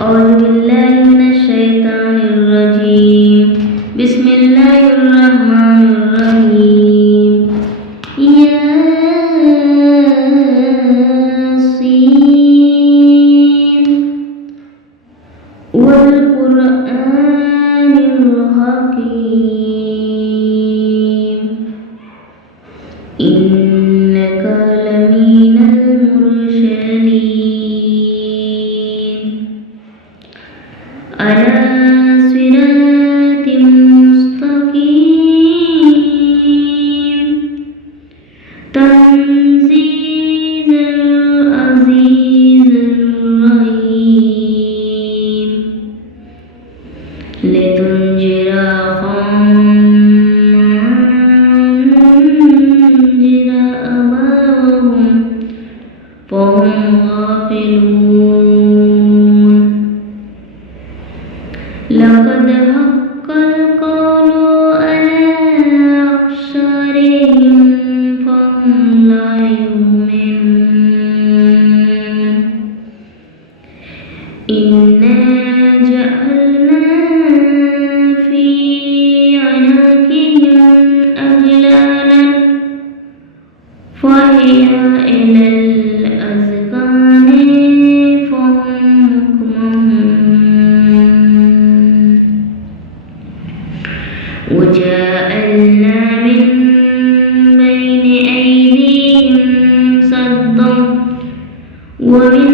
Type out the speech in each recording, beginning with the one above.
أعوذ بالله من الشيطان الرجيم. بسم الله الرحمن الرحيم. ياسين والقرآن الحكيم إنك لمن المرسلين على صراط مستقيم تنزيل العزيز الرحيم لتنذر أباهم فهم غافلون لقد حق القول على أكثرهم فهم لا يؤمنون إنا جعلنا في أعناقهم أغلالا فهي إلى الأذقان فهم مقمحون وجعلنا من بين أيديهم سدا ومن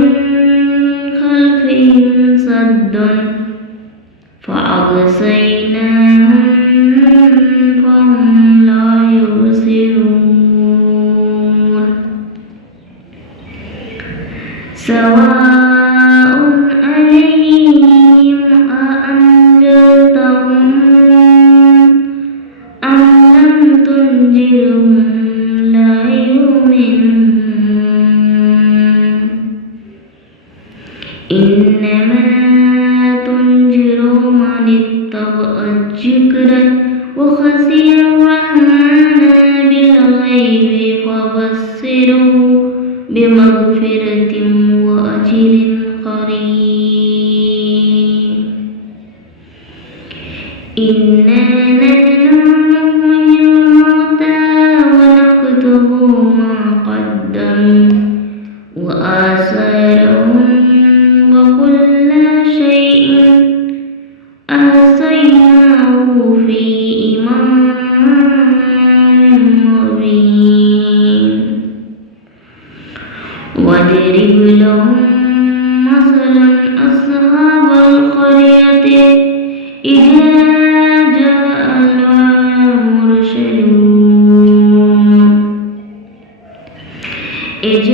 خلفهم سدا فأغشيناهم فهم لا يبصرون سواء عليهم أأنذرتهم أم لم تنذرهم لا يؤمنون إنما تنذر من اتبع الذكر وخشي الرحمن بالغيب فبشره بمغفرة وأجر قريب إنا نحن نحيي الموتى ونكتب ما قدموا وآثارهم وكل شيء أحصيناه في إمام مبين واضرب لهم مثلا أصحاب القرية إذ جاءها المرسلون إذ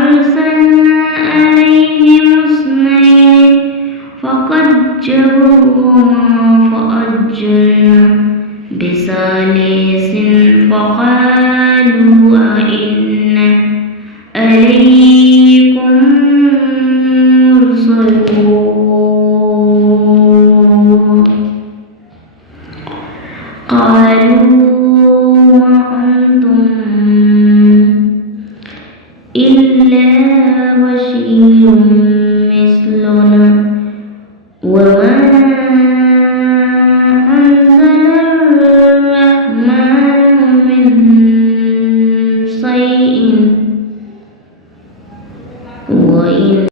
أرسلنا عليهم اثنين فكذبوهما فأزلنا بثالث فقالوا أئنا عليكم مرسلون قالوا ما أنتم إلا بشير مثلنا وما